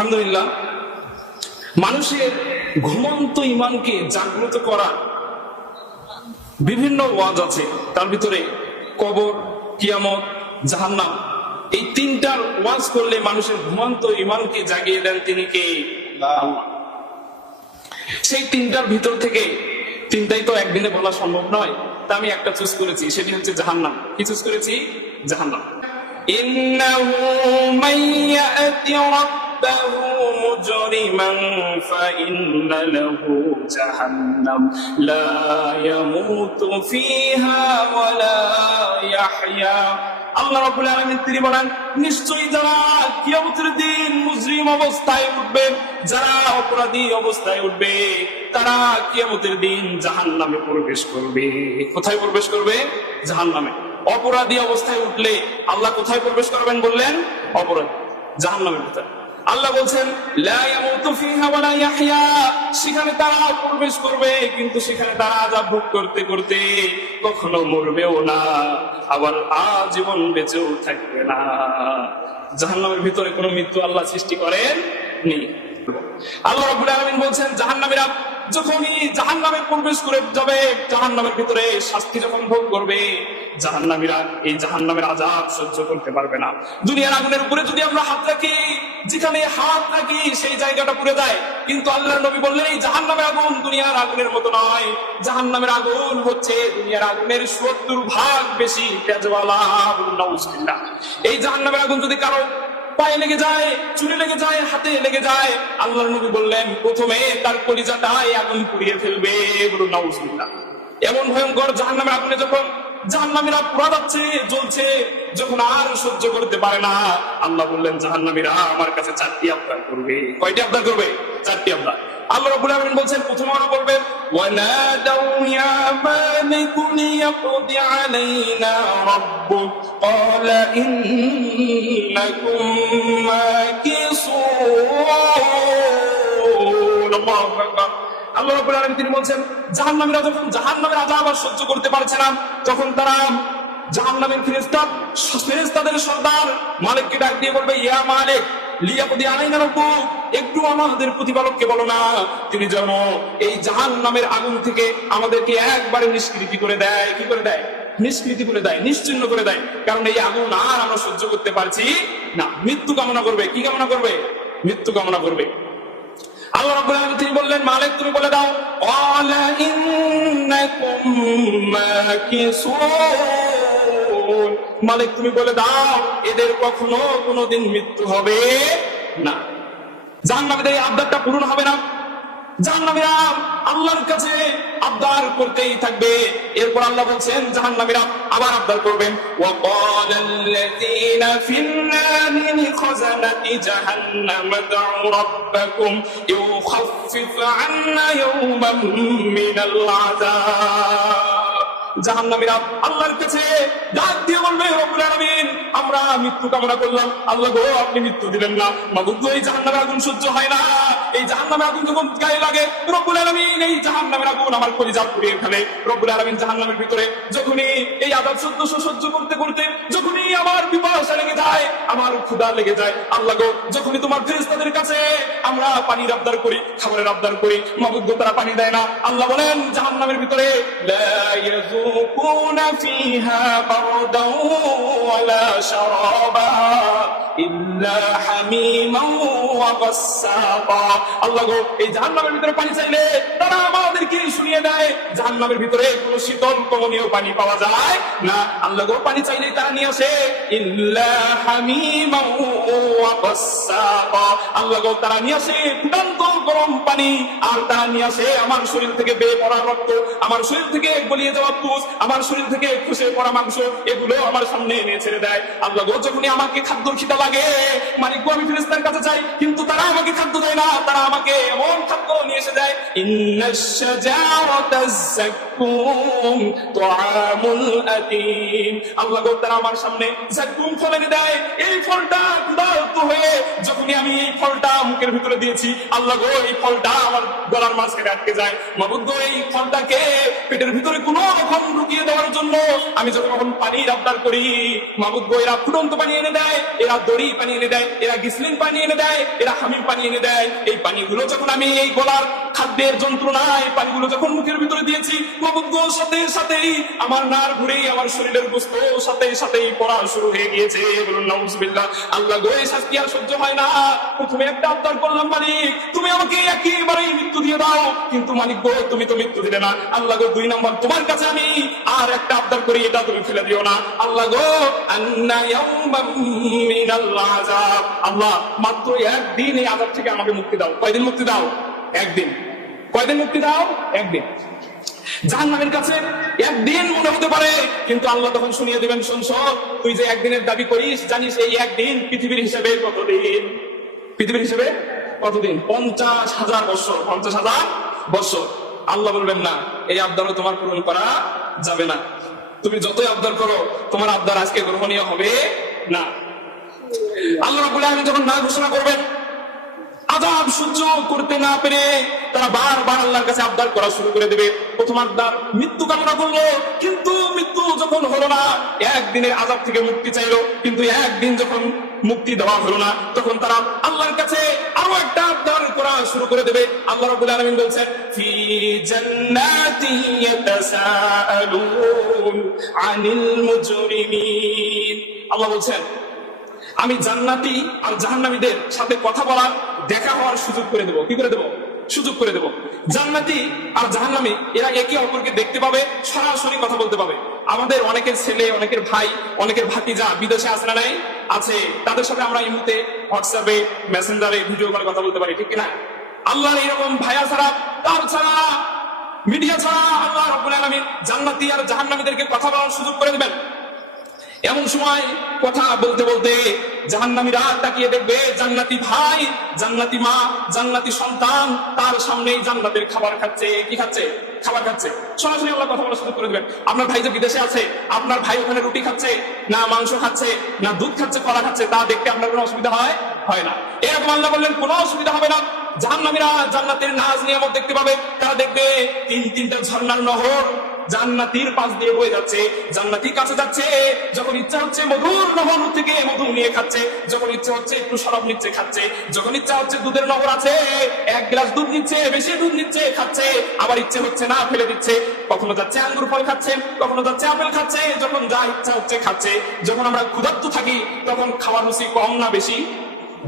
আলহামদুলিল্লাহ, মানুষের ঘুমন্ত ইমানকে জাগ্রত করা বিভিন্ন ওয়াজ আছে। তার ভিতরে কবর, কিয়ামত, জাহান্নাম, এই তিনটার ওয়াজ করলে মানুষের ঘুমন্ত ইমানকে জাগিয়ে দেন তিনি কে? আল্লাহ। সেই তিনটার ভিতর থেকে তিনটাই তো একদিনে বলা সম্ভব নয়, তা আমি একটা চুজ করেছি, সেটি হচ্ছে জাহান্নাম। কি চুজ করেছি? জাহান্নাম। ইন্নাহু মাইয়াতি রাব্বাহু মুজরিমান ফাইন্না লাহু জাহান্নাম লা ইয়ামুতু ফিহা ওয়া লা ইয়াহইয়া। আল্লাহ রাব্বুল আলামিন তিনি বলেন, নিশ্চয়ই যারা কিয়ামতের দিন মুজরিম অবস্থায় উঠবে, যারা অপরাধী অবস্থায় উঠবে, তারা কিয়ামতের দিন জাহান্নামে প্রবেশ করবে। কোথায় প্রবেশ করবে? জাহান্নামে। অপরাধী অবস্থায় উঠলে আল্লাহ কোথায় প্রবেশ করবেন বললেন? অপরাধী, জাহান্নামের ভিতরে। আল্লাহ বলছেন লা ইয়ামুতু ফিহা ওয়া লা ইয়াহইয়া, সেখানে তারা প্রবেশ করবে, কিন্তু সেখানে তারা আযাব ভোগ করতে করতে কখনো মরবেও না, আবার আজীবন বেঁচেও থাকবে না। জাহান্নামের ভিতরে কোনো মৃত্যু আল্লাহ সৃষ্টি করেননি। আল্লাহ রাব্বুল আলামিন বলছেন, জাহান্নামীরা যখনই জাহান্নামে প্রবেশ করে যাবে, জাহান্নামের ভিতরে শাস্তি যখন ভোগ করবে, জাহান্নামীরা এই জাহান্নামের আযাব সহ্য করতে পারবে না। দুনিয়ার আগুনের উপরে যদি আমরা হাত রাখি, যেখানে হাত রাখি সেই জায়গাটা পুড়ে যায়, কিন্তু আল্লাহর নবী বললেন এই জাহান্নামের আগুন দুনিয়ার আগুনের মতো নয়। জাহান্নামের আগুন হচ্ছে দুনিয়ার আগুনের 70 ভাগ বেশি তেজওয়ালা। নাউজুবিল্লাহ। এই জাহান্নামের আগুন যদি কারো পায়ে লেগে যায়, চুলে লেগে যায়, হাতে লেগে যায়, আল্লাহর নবী বললেন প্রথমে তার কলিজাটায় আগুন পুড়িয়ে ফেলবে। বলুন নাউজুবিল্লাহ। এমন ভয়ঙ্কর জাহান্নামের আগুনে যখন জাহান্নামীরা পুড়া যাচ্ছে, জ্বলছে, যখন আর সহ্য করতে পারে না, আল্লাহ বললেন জাহান্নামীরা আমার কাছে 4টি আবদার করবে। কয়টি আবদার করবে? 4টি আবদার। আল্লাহ রাব্বুল আলামিন বলছেন, প্রথম ওরা বলবে ওয়ানাদাউ ইয়া মালিক লিয়াকদি আলাইনা রাব্বুক ক্বালা ইন্নাকুম মাকিসুন। আল্লাহু আকবার। আল্লাহ রাব্বুল আলামিন তিনি বলছেন, জাহান্নামীরা যখন জাহান্নামের আযাব আর সহ্য করতে পারছে না, তখন তারা জাহান্নামের ফেরেশতাদের সর্দার মালিককে ডাক দিয়ে বলবে, ইয়া মালিক লিয়াকদি আলাইনা রাব্বুক, একটু আমাদের প্রতিপালককে বলো না তিনি যেন এই জাহান্নামের আগুন থেকে আমাদেরকে একবারে নিষ্কৃতি করে দেয়। কি করে দেয়? নিষ্কৃতি করে দেয়, নিশ্চিহ্ন করে দেয়। কারণ এই আগুন আর আমরা সহ্য করতে পারছি না। মৃত্যু কামনা করবে। কি কামনা করবে? মৃত্যু কামনা করবে। আল্লাহ রাব্বুল আলামিন তিনি বললেন, মালিক তুমি বলে দাও ক্বালা ইন্নাকুম মাকিসুন, মালিক তুমি বলে দাও এদের কখনো কোনোদিন মৃত্যু হবে না। জাহান্নামীদের এই আবদারটা পূরণ হবে না। জাহান্নামীরা আল্লাহর কাছে আবদার করতেই থাকবে। এরপর আল্লাহ বলছেন জাহান্নামীরা আবার আবদার করবেন, ওয়া ক্বালাল্লাযীনা ফিন-নারি লিখাযানাতি জাহান্নাম দা'উ রাব্বাকুম ইউখাফফিফ 'আন্না ইয়াওমান মিনাল আযাব। জাহান্নামীরা আল্লাহর কাছে ডাক দিয়ে বলবে, রব্বুল আলামিন আমরা মৃত্যু কামনা করলাম, আল্লাহ গো আপনি মৃত্যু দিলেন না। মাবুদ গো এই জাহান্নামের আগুন সহ্য হয় না। এই জাহান্নামের আগুন যখন গায়ে লাগে, রব্বুল আলামিন এই জাহান্নামের আগুন আমার কলিজা পুড়িয়ে ফেলে। রব্বুল আলামিন জাহান্নামের ভিতরে যখনই এই আযাব সহ্য করতে করতে যখনই আমার পিপাসা লেগে যায়, আমার ক্ষুধা লেগে যায়, আল্লাহ গো যখনই তোমার ফেরেশতাদের কাছে আমরা পানির আবদার করি, খাবারের আবদার করি, মাবুদ গো তারা পানি দেয় না। আল্লাহ বলেন জাহান্নামের ভিতরে লা ইয়াযুকুনা ফিহা বারদাও ওয়ালা শারাবা ইল্লা হামিমান ওয়া গাসসাকা। আল্লাহ গো এই জাহান্নামের ভিতরে পানি চাইলে তারা আমাদেরকে শুনিয়ে দেয় জাহান্নামের ভিতরে কোনো শীতল কমনীয় পানি পাওয়া যায় না। আল্লাহ গো পানি চাইলে তারা নিয়ে আসে ইল্লা হামিমান ওয়া গাসসাকা। আল্লাহ গো তারা নিয়ে আসে ফুটন্ত গরম পানি, আর তারা নিয়ে আসে আমার শরীর থেকে বেয়ে পড়া রক্ত, আমার শরীর থেকে গলিয়ে যাওয়া পুষ, আমার শরীর থেকে খসে পড়া মাংস, এগুলো আমার সামনে এনে ছেড়ে দেয়। আল্লাহ গো যখনই আমাকে খাদ্যর খিদা লাগে, মালিক গো আমি ফেরেশতার কাছে চাই, কিন্তু তারা আমাকে খাদ্য দেয় না। তারা আমাকে এমন খাদ্য নিয়ে এসে দেয়, ইন্নাশ শাজারাতাজ যাক্কুম তুআমুল আতীম। আল্লাহ গো তারা আমার সামনে যাক্কুম ফল এনে দেয়, এই ফলটা ক্ষুধার্ত হয়ে যখনই আমি এই ফলটা মুখের ভিতরে দিয়েছি, আল্লাহ গো এই ফলটা আমার গলার মাঝখানে আটকে যায়। মাবুদ গো এই ফলটাকে পেটের ভিতরে কোনো রকম ঢুকিয়ে দেওয়ার জন্য আমি যখন পানির আবদার করি, মাবুদ গো এরা ফুটন্ত পানি এনে দেয়, এরা দড়ি পানি এনে দেয়, এরা গিসলিন পানি এনে দেয়, এরা হামিম পানি এনে দেয়। এই পানিগুলো যখন আমি এই গলার খাদ্যের যন্ত্রণায় পানিগুলো যখন মুখের ভিতরে দিয়েছি, মাবুদ গো সাথে সাথেই আমার নার ঘুরে আমার শরীরের গোশত সাথে সাথেই পড়া শুরু হয়ে গিয়েছে। বলুন নাউজুবিল্লাহ। আল্লাহ গো এই শাস্তি আর সহ্য হয় না। প্রথমে একটা আবদার করলাম, মালিক তুমি আমাকে একেবারেই মৃত্যু দিয়ে দাও, কিন্তু মালিক গো তুমি তো মৃত্যু দিলে না। আল্লাহ গো 2 নম্বর তোমার কাছে আমি আর একটা আবদার করি, এটা তুমি ফেলে দিও না। আল্লাহ গো আন্না ইয়াউমান মিনাল আযাব, আল্লাহ মাত্র একদিন এই আযাব থেকে আমাকে মুক্তি দাও। কয়দিন মুক্তি দাও? একদিন। কয়দিন মুক্তি দাও? একদিন। জাহান্নামের কাছে একদিন মনে হতে পারে, কিন্তু আল্লাহ তখন শুনিয়ে দিবেন, শোন শোন, তুই যে একদিনের দাবি করিস, জানিস এই একদিন পৃথিবীর হিসেবে কতদিন? পৃথিবীর হিসেবে কতদিন? 50,000 বছর। 50,000 বছর। আল্লাহ বলবেন না, এই আবদারও তোমার পূরণ করা যাবে না। তুমি যতই আবদার করো, তোমার আবদার আজকে গ্রহণীয় হবে না। আল্লাহ রাব্বুল আলামিন যখন না ঘোষণা করবেন, আযাব সহ্য করতে না পেরে তারা বারবার আল্লাহর কাছে আবদার করা শুরু করে দেবে। প্রথম আবদার মৃত্যু কামনা করলো, কিন্তু মৃত্যু যখন হলো না, একদিনের আযাব থেকে মুক্তি চাইলো, কিন্তু একদিন যখন মুক্তি দেওয়া হলো না, তখন তারা আল্লাহর কাছে আরো একটা আবদার করা শুরু করে দেবে। আল্লাহ রাব্বুল আলামিন বলছেন, ফি জান্নাতি ইয়াতাসাআলুন আনিল মুজরিমিন। আল্লাহ বলছেন, আমি জান্নাতি আর জাহান্নামীদের সাথে কথা বলার, দেখা হওয়ার সুযোগ করে দেবো। কি করে দেবো? সুযোগ করে দেবো। জান্নাতি আর জাহান্নামী এরা একে অপরকে দেখতে পাবে, সরাসরি কথা বলতে পাবে। আমাদের অনেকের ছেলে, অনেকের ভাই, অনেকের ভাতিজা বিদেশে আছে না নাই? আছে। তাদের সাথে আমরা এই মুহূর্তে হোয়াটসঅ্যাপে, মেসেঞ্জারে, ভিডিও কলে কথা বলতে পারি, ঠিক কিনা? আল্লাহর এরকম ভাইয়া ছাড়া, তার ছাড়া, মিডিয়া ছাড়া আল্লাহ রাব্বুল আলামিন জান্নাতি আর জাহান্নামীদেরকে কথা বলার সুযোগ করে দেবেন। এমন সময় কথা বলতে বলতে জাহান্নামীরা তাকিয়ে দেখবে জান্নাতি ভাই, জান্নাতি মা, জান্নাতি সন্তান তার সামনেই জান্নাতের খাবার খাচ্ছে। কি খাচ্ছে? খাবার খাচ্ছে। সরাসরি আল্লাহ কথা বলা শুরু করে দেবেন। আপনার ভাই যে বিদেশে আছে, আপনার ভাই ওখানে রুটি খাচ্ছে, না মাংস খাচ্ছে, না দুধ খাচ্ছে, কলা খাচ্ছে, তা দেখতে আপনার কোনো অসুবিধা হয়? হয় না। এরকম আল্লাহ বললেন কোনো অসুবিধা হবে না। জাহান্নামীরা জান্নাতের নাজ নিয়ামত দেখতে পাবে। তারা দেখবে 3-3টা ঝর্ণার নহর জান্নাতীর পাশ দিয়ে বয়ে যাচ্ছে। জান্নাতীর কাছে যাচ্ছে, যখন ইচ্ছা হচ্ছে মধুর নহর থেকে মধু নিয়ে খাচ্ছে, যখন ইচ্ছা হচ্ছে একটু শরাব নিচ্ছে খাচ্ছে, যখন ইচ্ছা হচ্ছে দুধের নহর আছে 1 গ্লাস দুধ নিচ্ছে, বেশি দুধ নিচ্ছে খাচ্ছে, আবার ইচ্ছে হচ্ছে না ফেলে দিচ্ছে। কখনো যাচ্ছে আঙ্গুর ফল খাচ্ছে, কখনো যাচ্ছে আপেল খাচ্ছে, যখন যা ইচ্ছা হচ্ছে খাচ্ছে। যখন আমরা ক্ষুধার্ত থাকি তখন খাবার রুচি কম না বেশি?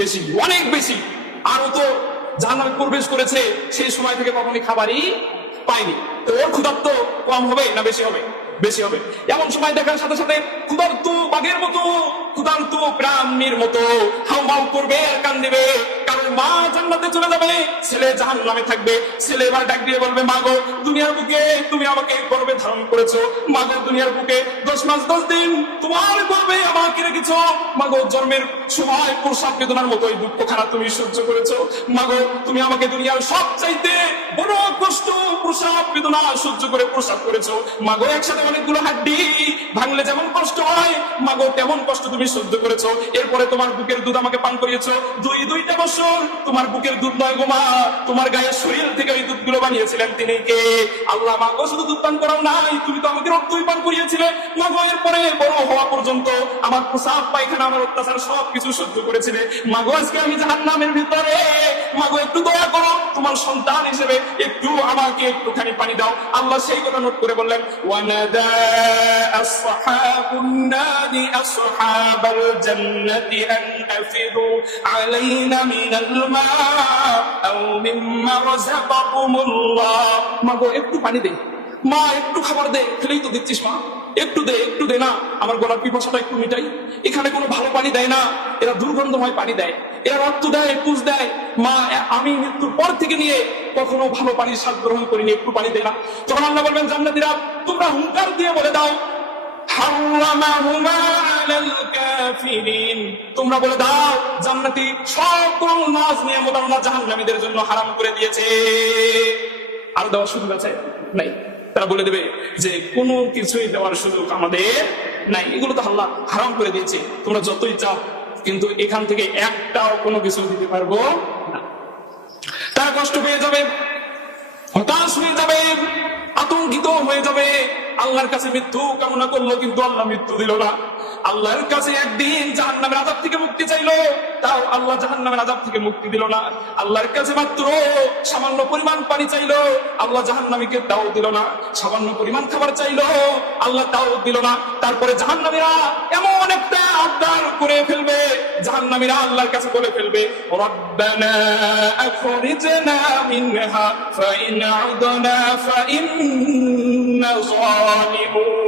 বেশি, অনেক বেশি। আরো তো জাহান্নামে প্রবেশ করেছে, সেই সময় থেকে কখনই খাবারই পায়নি, তো ওর ক্ষুধার্ত কম হবে না বেশি হবে? বেশি হবে। এমন সময় দেখার সাথে সাথে ক্ষুধার্ত বাঘের মতো, ক্ষুধার্ত প্রাণীর মতো হাউমাউ করবে আর কান্দিবে, কারণ মা জান্নাতে চলে যাবে, ছেলে জাহান্নামে থাকবে। ছেলে এবার ডাক দিয়ে বলবে, মা গো দুনিয়ার বুকে তুমি আমাকে গর্ভে ধারণ করেছো, মা গো দুনিয়ার বুকে 10 মাস 10 দিন তোমার গর্ভে আমাকে রেখেছো, মা গো জন্মের সময় প্রসব বেদনার মতোই দুঃখ খারাপ তুমি সহ্য করেছো, মা গো তুমি আমাকে দুনিয়ার সবচাইতে বড় কষ্ট প্রসব বেদনা সহ্য করে প্রসব করেছো, মা গো একসাথে অনেকগুলো হাড্ডি ভাঙলে যেমন কষ্ট হয়, মা গো তেমন কষ্ট তুমি সহ্য করেছো। এরপরে তোমার বুকের দুধ আমাকে পান করিয়েছো 2টা বছর। তোমার বুকের দুধ নয় গো মা, তোমার গায়ের শরীর থেকে ওই দুধগুলো বানিয়েছিলেন তিনি কে? আল্লাহ। মা গো শুধু দুধ পান করাও নাই, তুমি তো আমাকে রক্তই পান করিয়েছিলে। মা গো এরপরে বড় হওয়া পর্যন্ত আমার প্রসাব পায়খানা, আমার অত্যাচার সবকিছু সহ্য করেছিলে। মা গো আজকে আমি জাহান্নামের ভিতরে, মা গো একটু দয়া করো, তোমার সন্তান হিসেবে একটু আমাকে একটুখানি পানি দাও। আল্লাহ সেই কথা নোট করে বললেন, ওয়ানাদা আসহাবুন নারি আসহাবাল জান্নাতি আন আফিদু আলাইনা মিনাল মা আও মিম্মা রাযাকাকুমুল্লাহ। মা গো একটু পানি দে, মা একটু খাবার দে, খেলেই তো দিচ্ছিস মা, একটু দে, একটু দে না, আমার গলার পিপাসাটা একটু মিটাই। এখানে কোনো ভালো পানি দেয় না, এরা দুর্গন্ধময় পানি দেয়, এরা রক্ত দেয়, পুষ দেয়। মা আমি মৃত্যুর পর থেকে নিয়ে কখনো ভালো পানির স্বাদ গ্রহণ করিনি, একটু পানি দেয় না। তখন আল্লাহ বলবেন, জান্নাতীরা তোমরা হুঙ্কার দিয়ে বলে দাও, হারামাহুমা আলাল কাফিরিন, তোমরা বলে দাও জান্নাতি সকল নাজ নিয়ামত আল্লাহ জাহান্নামীদের জন্য হারাম করে দিয়েছে। আর দেওয়ার সুযোগ আছে? নাই। তারা বলে দেবে যে কোনো কিছুই দেওয়ার সুযোগ আমাদের নাই, এগুলো তো আল্লাহ হারাম করে দিয়েছে, তোমরা যতই চাও কিন্তু এখান থেকে একটাও কোনো কিছু দিতে পারবো না। তারা কষ্ট পেয়ে যাবে, হতাশ হয়ে যাবে, আতঙ্কিত হয়ে যাবে, আল্লাহর কাছে মৃত্যু কামনা করলো কিন্তু আল্লাহ মৃত্যু দিল না। আল্লাহর কাছে একদিন জাহান্নামের আযাব থেকে মুক্তি চাইলো, তাও আল্লাহ জাহান্নামের আযাব থেকে মুক্তি দিল না। আল্লাহর কাছে মাত্র সামান্য পরিমাণ পানি চাইলো, আল্লাহ জাহান্নামীকে তাও দিল না। সামান্য পরিমাণ খাবার চাইলো, আল্লাহ তাও দিল না। তারপরে জাহান্নামীরা এমন একটা আবদার করে ফেলবে, জাহান্নামীরা আল্লাহর কাছে বলে ফেলবে, রব্বানা আখরিজনা মিনহা ফাইন আউদনা ফাইন্না যালিমুন।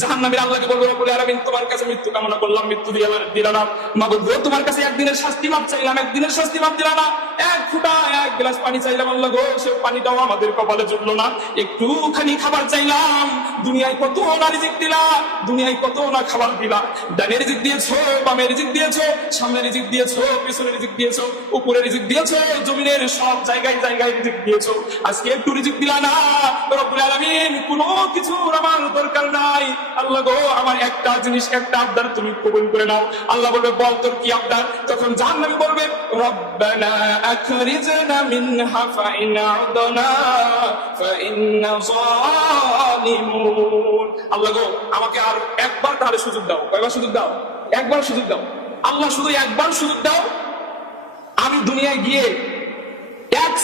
জাহান্নামীরা আল্লাহকে বলবে, রব্বুল আলামিন তোমার কাছে মৃত্যু কামনা করলাম, মৃত্যু দিলা না। মাবুদ গো, তোমার কাছে একদিনের শাস্তি মাপ চাইলাম, একদিনের শাস্তি মাপ দিলা না। এক ফুটা এক গ্লাস পানি চাইলাম, আল্লাহ গো সে পানিটাও আমাদের কপালে জুটলো না। একটুখানি খাবার চাইলাম, দুনিয়ায় কত না রিজিক দিলা, দুনিয়ায় কত না খাবার দিলা। ডানে রিজিক দিয়েছো, বামে রিজিক দিয়েছো, সামনে রিজিক দিয়েছো, পিছনে রিজিক দিয়েছো, উপরে রিজিক দিয়েছো, জমিনের সব জায়গায় জায়গায় রিজিক দিয়েছো। আজকে একটু রিজিক দিলা না। রব্বুল আলামিন কোনো কিছুর আমার দরকার নাই, আল্লাহ গো আমার একটা জিনিস, একটা আবদার তুমি কবুল করে নাও। আল্লাহ বলবে, বল তোর কি আবদার? তখন জাহান্নামী বলবে, রব্বানা আখরিজনা মিনহা ফাইন আউদনা ফাইন্না যালিমুন। আল্লাহ গো আমাকে আর একবার তাহলে সুযোগ দাও। কয়বার সুযোগ দাও? একবার সুযোগ দাও। আল্লাহ শুধু একবার সুযোগ দাও, আমি দুনিয়ায় গিয়ে এক